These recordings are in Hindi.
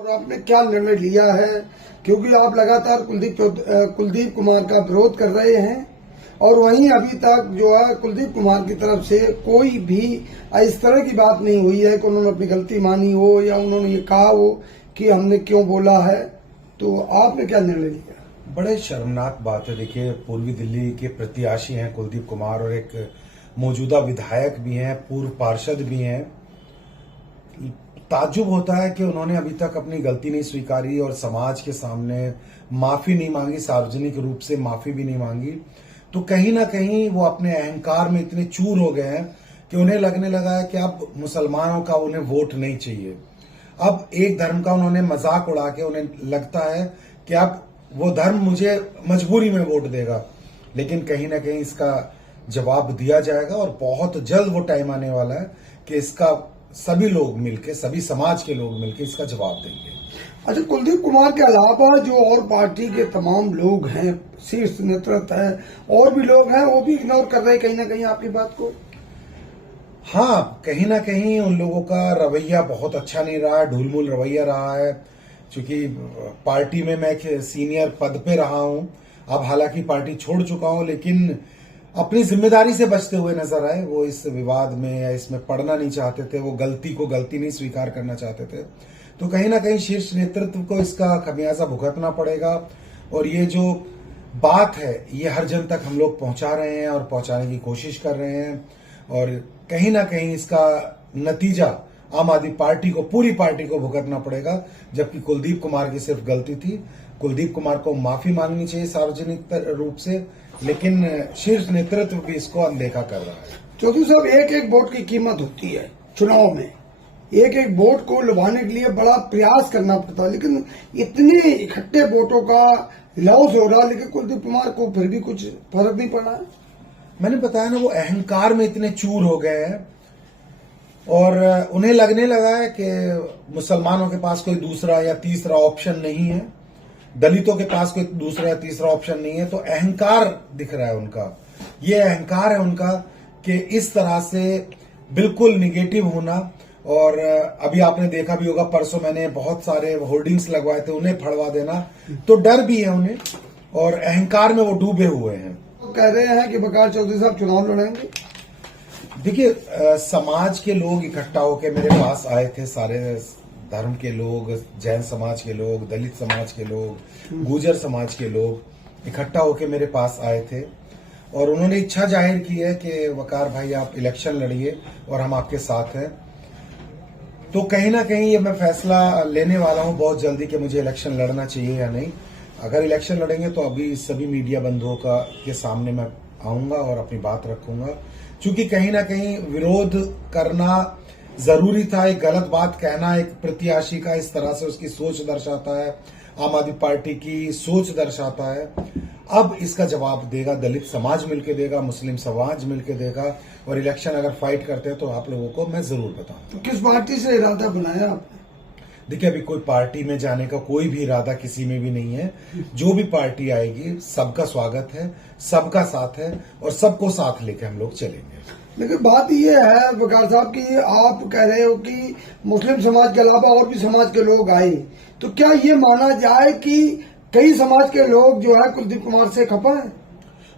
और आपने क्या निर्णय लिया है, क्योंकि आप लगातार कुलदीप कुमार का विरोध कर रहे हैं और वहीं अभी तक जो है कुलदीप कुमार की तरफ से कोई भी इस तरह की बात नहीं हुई है कि उन्होंने अपनी गलती मानी हो या उन्होंने ये कहा हो कि हमने क्यों बोला है। तो आपने क्या निर्णय लिया? बड़े शर्मनाक बात है। देखिए, पूर्वी दिल्ली के प्रत्याशी हैं कुलदीप कुमार और एक मौजूदा विधायक भी हैं, पूर्व पार्षद भी हैं। ताज्जुब होता है कि उन्होंने अभी तक अपनी गलती नहीं स्वीकारी और समाज के सामने माफी नहीं मांगी, सार्वजनिक रूप से माफी भी नहीं मांगी। तो कहीं ना कहीं वो अपने अहंकार में इतने चूर हो गए हैं कि उन्हें लगने लगा है कि अब मुसलमानों का उन्हें वोट नहीं चाहिए। अब एक धर्म का उन्होंने मजाक उड़ा के उन्हें लगता है कि अब वो धर्म मुझे मजबूरी में वोट देगा, लेकिन कहीं ना कहीं इसका जवाब दिया जाएगा और बहुत जल्द वो टाइम आने वाला है कि इसका सभी लोग मिलके, सभी समाज के लोग मिलके इसका जवाब देंगे। अच्छा, कुलदीप कुमार के अलावा जो और पार्टी के तमाम लोग हैं, शीर्ष नेतृत्व है, और भी लोग हैं, वो भी इग्नोर कर रहे हैं कहीं ना कहीं आपकी बात को। हाँ, कहीं ना कहीं उन लोगों का रवैया बहुत अच्छा नहीं रहा है, ढूलमूल रवैया रहा है। चूंकि पार्टी में मैं एक सीनियर पद पे रहा हूं, अब हालांकि पार्टी छोड़ चुका हूं, लेकिन अपनी जिम्मेदारी से बचते हुए नजर आए। वो इस विवाद में या इसमें पड़ना नहीं चाहते थे, वो गलती को गलती नहीं स्वीकार करना चाहते थे। तो कहीं ना कहीं शीर्ष नेतृत्व को इसका खमियाजा भुगतना पड़ेगा और ये जो बात है ये हर जन तक हम लोग पहुंचा रहे हैं और पहुंचाने की कोशिश कर रहे हैं और कहीं ना कहीं इसका नतीजा आम आदमी पार्टी को, पूरी पार्टी को भुगतना पड़ेगा। जबकि कुलदीप कुमार की सिर्फ गलती थी, कुलदीप कुमार को माफी मांगनी चाहिए सार्वजनिक रूप से, लेकिन शीर्ष नेतृत्व भी इसको अनदेखा कर रहा है। चौधरी साहब, एक एक वोट की कीमत होती है चुनाव में, एक एक वोट को लुभाने के लिए बड़ा प्रयास करना पड़ता है, लेकिन इतने इकट्ठे वोटों का लॉस हो रहा, लेकिन कुलदीप कुमार को फिर भी कुछ फर्क नहीं पड़ा है। मैंने बताया ना, वो अहंकार में इतने चूर हो गए हैं और उन्हें लगने लगा है कि मुसलमानों के पास कोई दूसरा या तीसरा ऑप्शन नहीं है, दलितों के पास कोई दूसरा या तीसरा ऑप्शन नहीं है। तो अहंकार दिख रहा है उनका, ये अहंकार है उनका कि इस तरह से बिल्कुल निगेटिव होना। और अभी आपने देखा भी होगा, परसों मैंने बहुत सारे होर्डिंग्स लगवाए थे, उन्हें फड़वा देना। तो डर भी है उन्हें और अहंकार में वो डूबे हुए हैं। तो कह रहे हैं कि बकार चौधरी साहब चुनाव लड़ेंगे। देखिए, समाज के लोग इकट्ठा होकर मेरे पास आए थे, सारे धर्म के लोग, जैन समाज के लोग, दलित समाज के लोग, गुर्जर समाज के लोग इकट्ठा होकर मेरे पास आए थे और उन्होंने इच्छा जाहिर की है कि वकार भाई आप इलेक्शन लड़िए और हम आपके साथ हैं। तो कहीं ना कहीं ये मैं फैसला लेने वाला हूं बहुत जल्दी कि मुझे इलेक्शन लड़ना चाहिए या नहीं। अगर इलेक्शन लड़ेंगे तो अभी सभी मीडिया बंधुओं के सामने मैं आऊंगा और अपनी बात रखूंगा, क्योंकि कहीं ना कहीं विरोध करना जरूरी था। एक गलत बात कहना एक प्रत्याशी का इस तरह से उसकी सोच दर्शाता है, आम आदमी पार्टी की सोच दर्शाता है। अब इसका जवाब देगा दलित समाज मिलकर देगा, मुस्लिम समाज मिलकर देगा और इलेक्शन अगर फाइट करते हैं तो आप लोगों को मैं जरूर बताऊं। तो किस पार्टी से इरादा बनाया आपने? देखिए, अभी कोई पार्टी में जाने का कोई भी इरादा किसी में भी नहीं है। जो भी पार्टी आएगी सबका स्वागत है, सबका साथ है और सबको साथ लेकर हम लोग चलेंगे। लेकिन बात ये है बकार साहब कि आप कह रहे हो कि मुस्लिम समाज के अलावा और भी समाज के लोग आए, तो क्या ये माना जाए कि कई समाज के लोग जो है कुलदीप कुमार से खफा है?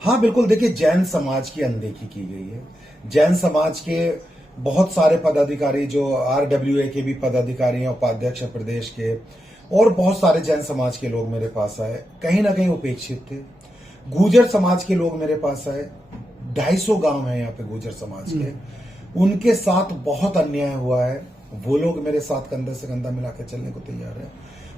हाँ बिल्कुल। देखिए, जैन समाज की अनदेखी की गई है। जैन समाज के बहुत सारे पदाधिकारी, जो RWA के भी पदाधिकारी हैं, उपाध्यक्ष प्रदेश के, और बहुत सारे जैन समाज के लोग मेरे पास आए, कहीं ना कहीं उपेक्षित थे। गुर्जर समाज के लोग मेरे पास आए, 250 गांव हैं यहाँ पे गुर्जर समाज के, उनके साथ बहुत अन्याय हुआ है। वो लोग मेरे साथ कंधे से कंधा मिलाकर चलने को तैयार है।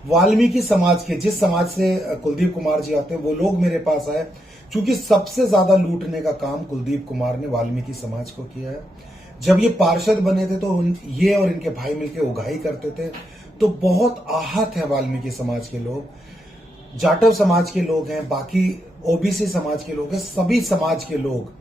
वाल्मीकि समाज के, जिस समाज से कुलदीप कुमार जी आते हैं, वो लोग मेरे पास आए, क्योंकि सबसे ज्यादा लूटने का काम कुलदीप कुमार ने वाल्मीकि समाज को किया है। जब ये पार्षद बने थे तो ये और इनके भाई मिलकर उगाही करते थे, तो बहुत आहत है वाल्मीकि समाज के लोग। जाटव समाज के लोग हैं, बाकी OBC समाज के लोग हैं, सभी समाज के लोग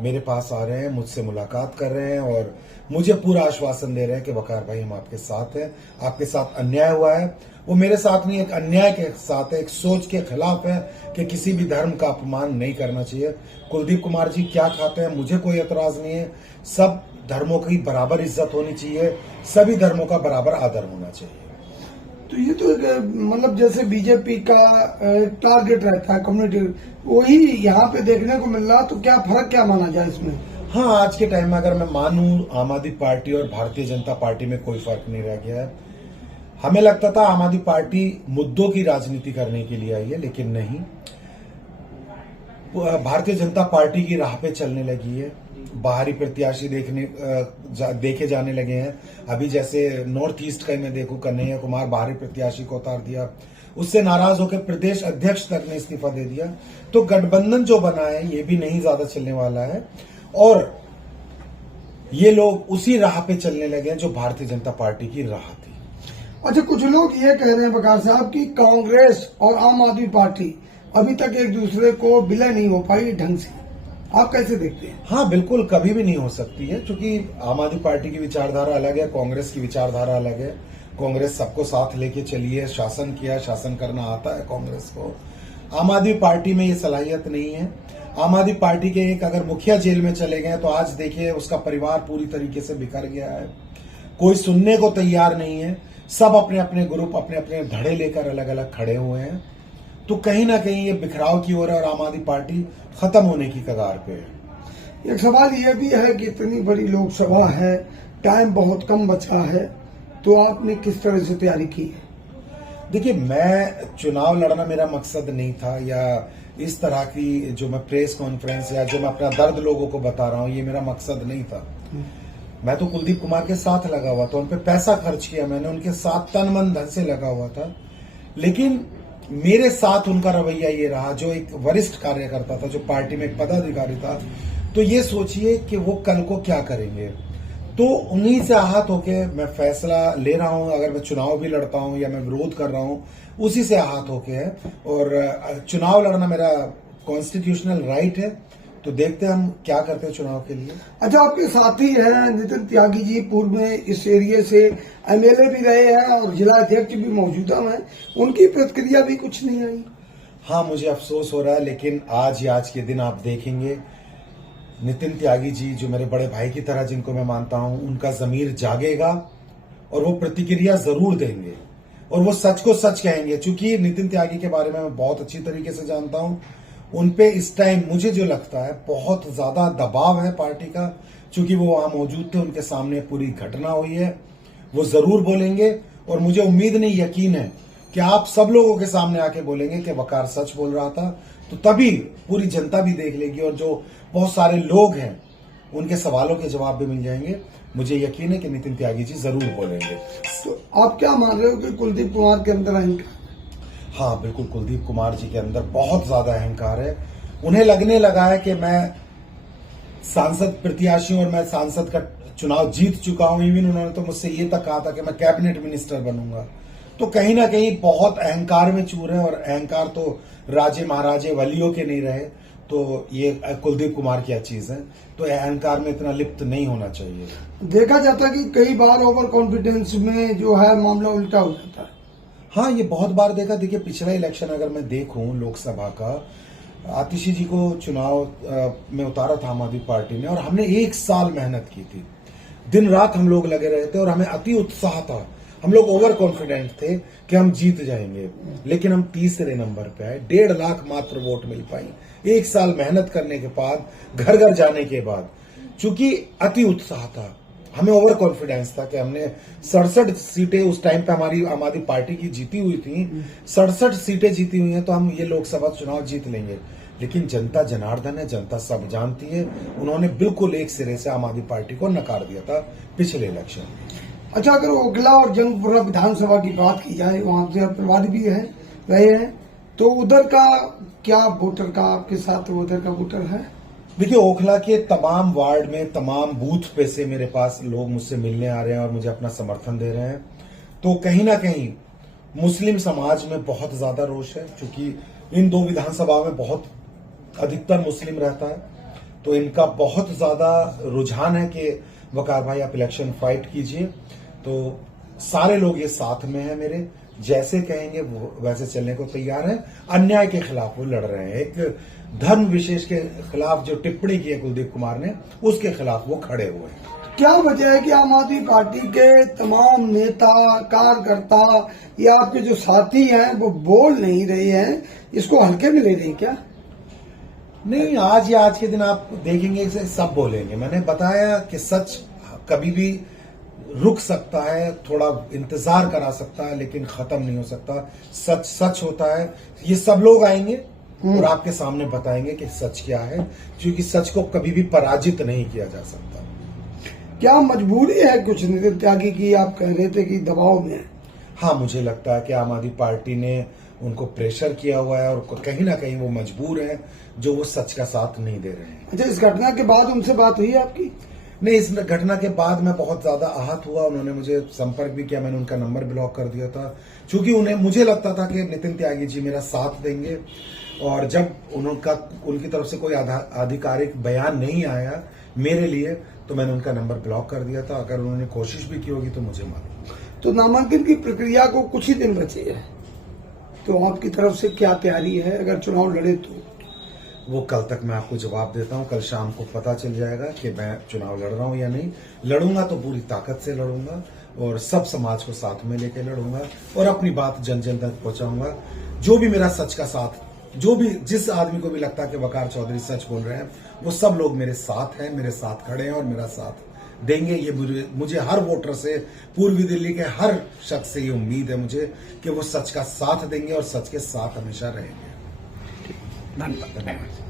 मेरे पास आ रहे हैं, मुझसे मुलाकात कर रहे हैं और मुझे पूरा आश्वासन दे रहे हैं कि वकार भाई हम आपके साथ हैं। आपके साथ अन्याय हुआ है, वो मेरे साथ नहीं, एक अन्याय के साथ है, एक सोच के खिलाफ है कि किसी भी धर्म का अपमान नहीं करना चाहिए। कुलदीप कुमार जी क्या खाते हैं मुझे कोई एतराज नहीं है, सब धर्मों की बराबर इज्जत होनी चाहिए, सभी धर्मों का बराबर आदर होना चाहिए। तो ये तो एक मतलब जैसे बीजेपी का टारगेट रहता है कम्युनिटी, वही यहाँ पे देखने को मिल रहा, तो क्या फर्क क्या माना जाए इसमें? हाँ, आज के टाइम में अगर मैं मानूं आम आदमी पार्टी और भारतीय जनता पार्टी में कोई फर्क नहीं रह गया है। हमें लगता था आम आदमी पार्टी मुद्दों की राजनीति करने के लिए आई है, लेकिन नहीं, भारतीय जनता पार्टी की राह पे चलने लगी है। बाहरी प्रत्याशी देखे जाने लगे हैं। अभी जैसे नॉर्थ ईस्ट का ही मैं देखूं, कन्हैया कुमार बाहरी प्रत्याशी को उतार दिया, उससे नाराज होकर प्रदेश अध्यक्ष तक ने इस्तीफा दे दिया। तो गठबंधन जो बना है ये भी नहीं ज्यादा चलने वाला है और ये लोग उसी राह पे चलने लगे हैं जो भारतीय जनता पार्टी की राह थी। अच्छा, कुछ लोग ये कह रहे हैं बकार साहब कि कांग्रेस और आम आदमी पार्टी अभी तक एक दूसरे को विलय नहीं हो पाई ढंग से, आप कैसे देखते हैं? हाँ, बिल्कुल कभी भी नहीं हो सकती है, क्योंकि आम आदमी पार्टी की विचारधारा अलग है, कांग्रेस की विचारधारा अलग है। कांग्रेस सबको साथ लेके चली है, शासन किया, शासन करना आता है कांग्रेस को। आम आदमी पार्टी में ये सलाहियत नहीं है। आम आदमी पार्टी के एक अगर मुखिया जेल में चले गए तो आज देखिए उसका परिवार पूरी तरीके से बिखर गया है, कोई सुनने को तैयार नहीं है। सब अपने अपने ग्रुप, अपने अपने धड़े लेकर अलग अलग खड़े हुए हैं। तो कहीं ना कहीं ये बिखराव की ओर है और आम आदमी पार्टी खत्म होने की कगार पे है। एक सवाल ये भी है कि इतनी बड़ी लोकसभा है, टाइम बहुत कम बचा है, तो आपने किस तरह से तैयारी की है? देखिए, मैं चुनाव लड़ना मेरा मकसद नहीं था, या इस तरह की जो मैं प्रेस कॉन्फ्रेंस या जो मैं अपना दर्द लोगों को बता रहा हूं, ये मेरा मकसद नहीं था। मैं तो कुलदीप कुमार के साथ लगा हुआ था, उन पे पैसा खर्च किया मैंने, उनके साथ तन मन धन से लगा हुआ था। लेकिन मेरे साथ उनका रवैया ये रहा, जो एक वरिष्ठ कार्यकर्ता था, जो पार्टी में एक पदाधिकारी था, तो ये सोचिए कि वो कल को क्या करेंगे। तो उन्हीं से आहत होके मैं फैसला ले रहा हूं, अगर मैं चुनाव भी लड़ता हूं या मैं विरोध कर रहा हूं, उसी से आहत होके है। और चुनाव लड़ना मेरा कॉन्स्टिट्यूशनल राइट है, तो देखते हैं हम क्या करते हैं चुनाव के लिए। अच्छा, आपके साथी हैं नितिन त्यागी जी, पूर्व में इस एरिया से एमएलए भी रहे हैं और जिला अध्यक्ष भी मौजूदा हैं, उनकी प्रतिक्रिया भी कुछ नहीं आई। हाँ, मुझे अफसोस हो रहा है, लेकिन आज के दिन आप देखेंगे नितिन त्यागी जी, जो मेरे बड़े भाई की तरह जिनको मैं मानता हूं, उनका जमीर जागेगा और वो प्रतिक्रिया जरूर देंगे और वो सच को सच कहेंगे। चूंकि नितिन त्यागी के बारे में मैं बहुत अच्छी तरीके से जानता हूं, उनपे इस टाइम मुझे जो लगता है बहुत ज्यादा दबाव है पार्टी का। चूंकि वो वहां मौजूद थे, उनके सामने पूरी घटना हुई है, वो जरूर बोलेंगे और मुझे उम्मीद नहीं, यकीन है कि आप सब लोगों के सामने आके बोलेंगे कि वकार सच बोल रहा था। तो तभी पूरी जनता भी देख लेगी और जो बहुत सारे लोग हैं उनके सवालों के जवाब भी मिल जाएंगे। मुझे यकीन है कि नितिन त्यागी जी जरूर बोलेंगे। तो आप क्या मान रहे हो कि कुलदीप कुमार के अंदर अहंकार? हाँ, बिल्कुल, कुलदीप कुमार जी के अंदर बहुत ज्यादा अहंकार है। उन्हें लगने लगा है कि मैं सांसद प्रत्याशी हूं और मैं सांसद का चुनाव जीत चुका हूं। इवन उन्होंने तो मुझसे ये तक कहा था कि मैं कैबिनेट मिनिस्टर बनूंगा। तो कहीं ना कहीं बहुत अहंकार में चूर है और अहंकार तो राजे महाराजे वलियों के नहीं रहे, तो ये कुलदीप कुमार की चीज है। तो अहंकार में इतना लिप्त नहीं होना चाहिए। देखा जाता कि कई बार ओवर कॉन्फिडेंस में जो है मामला उल्टा हो जाता है। हाँ, ये बहुत बार देखा। देखिए, पिछला इलेक्शन अगर मैं देखूं लोकसभा का, आतिशी जी को चुनाव में उतारा था आम आदमी पार्टी ने और हमने 1 साल मेहनत की थी, दिन रात हम लोग लगे रहे थे और हमें अति उत्साह था। हम लोग ओवर कॉन्फिडेंट थे कि हम जीत जाएंगे, लेकिन हम तीसरे नंबर पे आए। 1.5 लाख मात्र वोट मिल पाई 1 साल मेहनत करने के बाद, घर घर जाने के बाद। चूंकि अति उत्साह था, हमें ओवर कॉन्फिडेंस था कि हमने 67 सीटें उस टाइम पे हमारी आम आदमी पार्टी की जीती हुई थी, 67 सीटें जीती हुई हैं, तो हम ये लोकसभा चुनाव जीत लेंगे। लेकिन जनता जनार्दन है, जनता सब जानती है। उन्होंने बिल्कुल एक सिरे से आम आदमी पार्टी को नकार दिया था पिछले इलेक्शन। अच्छा, अगर ओखला और जंगपुरा विधानसभा की बात की जाए, वहां से प्रभारी भी है रहे हैं, तो उधर का क्या वोटर का आपके साथ उधर का वोटर है? देखिए, ओखला के तमाम वार्ड में, तमाम बूथ पे से मेरे पास लोग मुझसे मिलने आ रहे हैं और मुझे अपना समर्थन दे रहे हैं। तो कहीं ना कहीं मुस्लिम समाज में बहुत ज्यादा रोष है, क्योंकि इन 2 विधानसभा में बहुत अधिकतर मुस्लिम रहता है। तो इनका बहुत ज्यादा रुझान है कि वकार भाई आप इलेक्शन फाइट कीजिए। तो सारे लोग ये साथ में हैं मेरे, जैसे कहेंगे वो वैसे चलने को तैयार है। अन्याय के खिलाफ वो लड़ रहे हैं। एक धर्म विशेष के खिलाफ जो टिप्पणी की है कुलदीप कुमार ने, उसके खिलाफ वो खड़े हुए हैं। क्या वजह है कि आम आदमी पार्टी के तमाम नेता कार्यकर्ता या आपके जो साथी हैं वो बोल नहीं रहे हैं, इसको हल्के में ले रहे हैं क्या? नहीं, आज के दिन आप देखेंगे कि सब बोलेंगे। मैंने बताया कि सच कभी भी रुक सकता है, थोड़ा इंतजार करा सकता है, लेकिन खत्म नहीं हो सकता। सच सच होता है। ये सब लोग आएंगे और आपके सामने बताएंगे कि सच क्या है, क्योंकि सच को कभी भी पराजित नहीं किया जा सकता। क्या मजबूरी है कुछ नितिन त्यागी की? आप कह रहे थे कि दबाव में है। हाँ, मुझे लगता है कि आम आदमी पार्टी ने उनको प्रेशर किया हुआ है और कहीं ना कहीं वो मजबूर है, जो वो सच का साथ नहीं दे रहे हैं। अच्छा, इस घटना के बाद उनसे बात हुई आपकी? नहीं, इस घटना के बाद मैं बहुत ज्यादा आहत हुआ। उन्होंने मुझे संपर्क भी किया, मैंने उनका नंबर ब्लॉक कर दिया था, क्योंकि मुझे लगता था कि नितिन त्यागी जी मेरा साथ देंगे। और जब उनकी तरफ से कोई आधिकारिक बयान नहीं आया मेरे लिए, तो मैंने उनका नंबर ब्लॉक कर दिया था। अगर उन्होंने कोशिश भी की होगी तो मुझे मालूम। तो नामांकन की प्रक्रिया को कुछ ही दिन बचे हैं, तो आपकी तरफ से क्या तैयारी है अगर चुनाव लड़े तो? वो कल तक मैं आपको जवाब देता हूं। कल शाम को पता चल जाएगा कि मैं चुनाव लड़ रहा हूं या नहीं। लड़ूंगा तो पूरी ताकत से लड़ूंगा और सब समाज को साथ में लेकर लड़ूंगा और अपनी बात जन जन तक पहुंचाऊंगा। जो भी मेरा सच का साथ, जिस आदमी को भी लगता है कि वकार चौधरी सच बोल रहे हैं, वो सब लोग मेरे साथ हैं, मेरे साथ खड़े हैं और मेरा साथ देंगे। ये मुझे हर वोटर से, पूर्वी दिल्ली के हर शख्स से ये उम्मीद है मुझे कि वो सच का साथ देंगे और सच के साथ हमेशा रहेंगे। धन्यवाद।